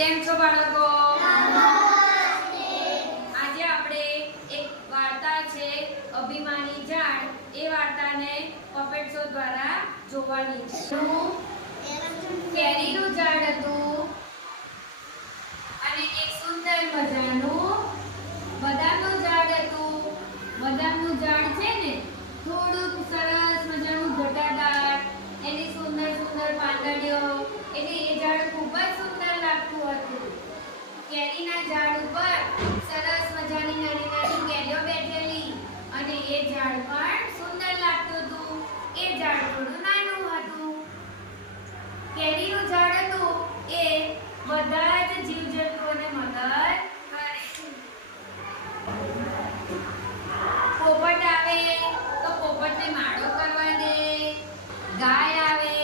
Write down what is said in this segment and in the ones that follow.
કેમ છો બાળકો? આજે આપણે એક વાર્તા છે અભિમાની ઝાડ. એ વાર્તાને પપેટ શો દ્વારા જોવાની છે. કેરીનું ઝાડ હતું અને એક સુંદર મજાનું બદામનું ઝાડ હતું. બદામનું ઝાડ છે ને થોડુંક સરસ મજાનું ઘટાદાર, એની સુંદર સુંદર પાંદડીઓ, એટલે એ ઝાડ ખૂબ જ સુંદર લાગતું હતું. કેરીના ઝાડ ઉપર સરસ મજાની નાની નાની કેરીઓ બેઠેલી અને એ ઝાડ પણ સુંદર લાગતું હતું. એ ઝાડ થોડું નાનું હતું. કેરીનું ઝાડ હતું એ બધા જ જીવજંતુઓને મદદ કરે. પોપટ આવે તો પોપટને માળો કરવા દે, ગાય આવે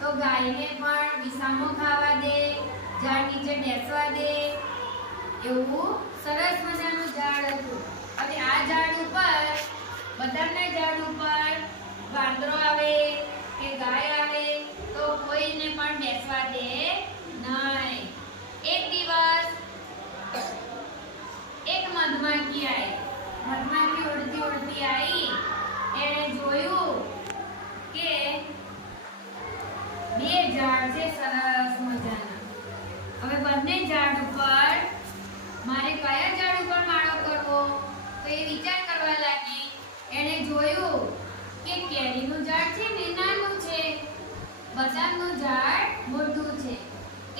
તો ગાયને પણ વિસામો ખાવા દે, ઝાડ નીચે બેસવા દે. એવું સરસ મજાનું ઝાડ હતું. અને આ ઝાડ ઉપર, બદામના ઝાડ ઉપર વાંદરો આવે કે ગાય આવે તો કોઈને પણ બેસવા દે નહીં. એક દિવસ એક મધમાખી આવી. મધમાખી ઉડતી ઉડતી આવી. એણે જોયું કે બે ઝાડ છે સરસ મજાના. હવે બંને ઝાડ ઉપર મારે કયા ઝાડ ઉપર માળો કરવો, તો એ વિચાર કરવા લાગી. એણે જોયું કે કેરીનું ઝાડ છે ને નાનું છે, બદામનું ઝાડ મોટું છે.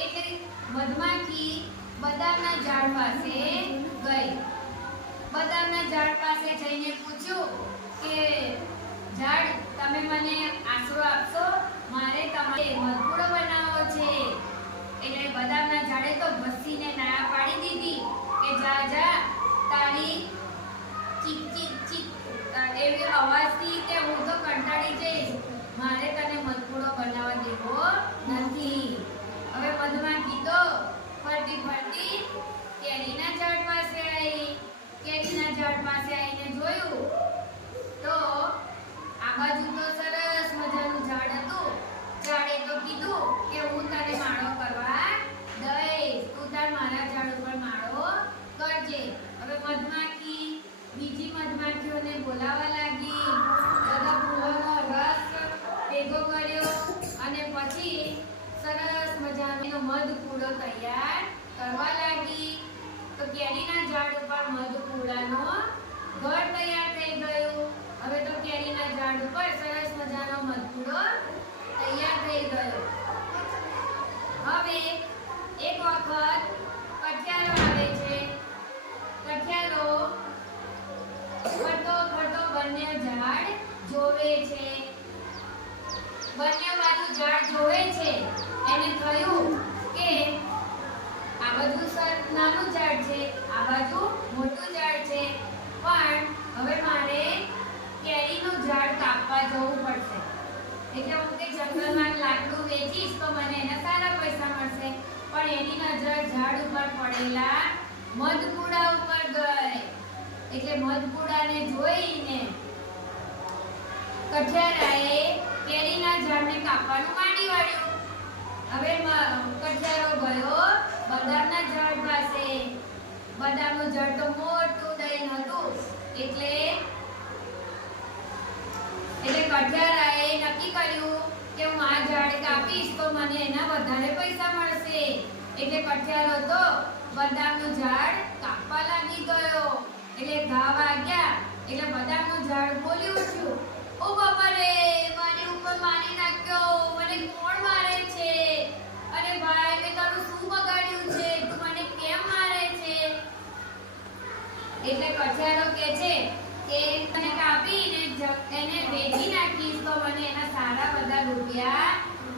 એટલે મધમાખી બદામના ઝાડ પાસે ગઈ. બદામના ઝાડ પાસે જઈને પૂછ્યું કે ઝાડ, તમે મને આશરો આપશો? મારે તમારે મધપૂડો બનાવવો છે. એટલે બદામના ઝાડે તો ભસીને ના પાડી દીધી કે જા જા, તારી ચીક ચીક ચીક એવી અવાજથી કે હું તો કંટાળી જઈશ, મારે તને મધપૂડો બનાવવા દેવો નથી. હવે મધમાખી તો ફરતી ફરતી કેરીના ઝાડ પાસે આવી. કેરીના ઝાડ પાસે આવીને જોયું તો આ બાજુ તો સરસ મજાનું ઝાડ હતું. ઝાડે તો કીધું કે હું તને માળો કરવા દઈશ, તું તાર મારા ઝાડ ઉપર માળો કરજે. હવે મધમાખી બીજી મધમાખીઓને બોલાવવા લાગી. બધા ફૂલોનો રસ ભેગો કર્યો અને પછી સરસ મજાનો મધપૂડો તૈયાર કરવા લાગી. તો કેરીના ઝાડ ઉપર મધપૂડાનો ઘર તૈયાર થઈ ગયું. હવે તો કેરીના ઝાડ ઉપર સરસ મજાનો મધપૂડો તૈયાર થઈ ગયો. હવે એક વખત કઠિયારો આવે છે. કઠિયારો ફરતો ફરતો બંને ઝાડ જોવે છે. બંને બાજુ ઝાડ જોવે છે. એને થયું કે આ બાજુ નાનું ઝાડ છે, આ બાજુ મોટું ઝાડ છે, પણ હવે મારે કેરીનું ઝાડ કાપવા જવું પડશે. એટલે હું કે જંગલમાં લાકડું વેચીશ તો મને એના સારા પૈસા મળશે. પણ એની નજર ઝાડ ઉપર પડેલા મધપૂડા ઉપર ગઈ. એટલે મધપૂડાને જોઈને કઠિયારાએ કેરીના ઝાડને કાપવાનું માંડી વાળ્યું. હવે કઠિયારો ગયો બદામના ઝાડ પાસે. બદામનું ઝાડ તો મોટું દહીં હતું. એટલે કઠિયારાએ નક્કી કર્યું કે હું આ ઝાડ કાપીશ તો મને એના વધારે પૈસા મળશે. એટલે કઠિયારો તો બદામનું ઝાડ કાપવા લાગી ગયો. એટલે ઘા વાગ્યા. એટલે બદામનું ઝાડ બોલી ઉઠ્યું, ઓ બાપા રે, મારી ઉપર મારી નાખ્યો, મને કોણ મારે છે? અરે ભાઈ, મેં તારું શું બગાડ્યું છે? તું મને કેમ મારે છે? એટલે કઠિયારો કહે છે કે તને કાપીને એને વેચી નાખીશ તો મને એના સારા બધા રૂપિયા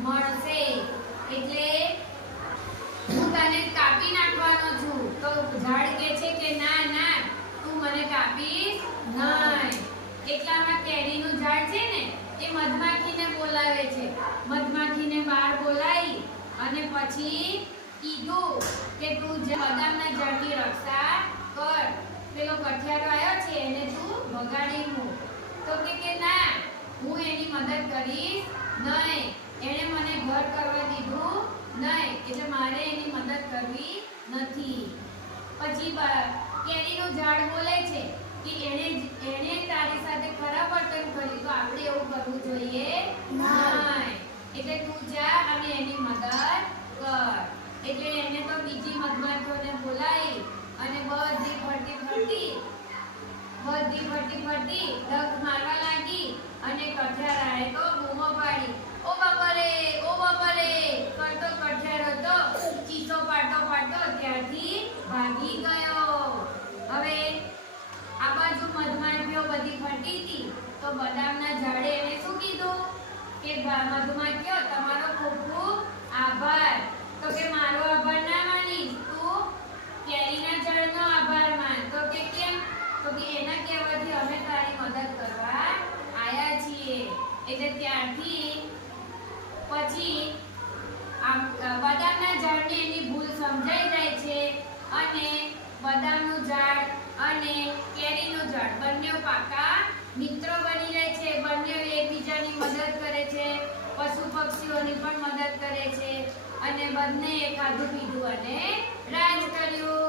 મળશે. એટલે હું તને કાપી નાખવાનો છું. તો ઝાડ કહે છે કે ના ના, તું મને કાપીશ નહીં. એટલામાં કેરીનું ઝાડ છે ને એ મધમાખીને બોલાવે છે. મધમાખીને બહાર બોલાવી અને પછી કીધું કે તું બદામના ઝાડની રક્ષા કર. પેલો કઠિયારો આવ્યો છે એને તું ભગાડી મૂક. તો કે ના, હું એની મદદ કરીશ નહીં. એણે મને ઘર કરવા દીધું નહીં, એટલે મારે એની મદદ કરવી નથી. પછી કેરીનું ઝાડ બોલે છે કે એણે તારી સાથે ખરાબ વર્તન કર્યું તો આપણે એવું કરવું જોઈએ નહીં. એટલે તું જા અને એની મદદ કર. એટલે એને તો બીજી મધમાખીઓને બોલાવી અને બધી ફરતી ડગ મારવા લાગી અને કઠિયારાએ તો બૂમો પાડી, ઓ બાપા રે કરતો કઠિયારો તો ચીસો પાડતો ત્યાંથી ભાગી ગયો. હવે આ બાજુ મધમાખીઓ બધી ફરતી હતી તો બદામના ઝાડે એને શું કીધું કે મધમાખીઓ તમારો ખૂબ ખૂબ આભાર. તો કે મારો આભાર ના માનીશ, તું કેરીના ઝાડનો આભાર માન. તો કે કેમ? તો કે એના કહેવાથી અમે તારી મદદ કરવા આયા છીએ. એટલે ત્યારથી પછી બદામના ઝાડને એની ભૂલ સમજાઈ જાય છે અને બદામનું ઝાડ અને કેરીનું ઝાડ બંને પાકા મિત્રો બની જાય છે. બંને એકબીજાની મદદ કરે છે, પશુ પક્ષીઓની પણ મદદ કરે છે અને બંને ખાધું પીધું અને રાજ કર્યું.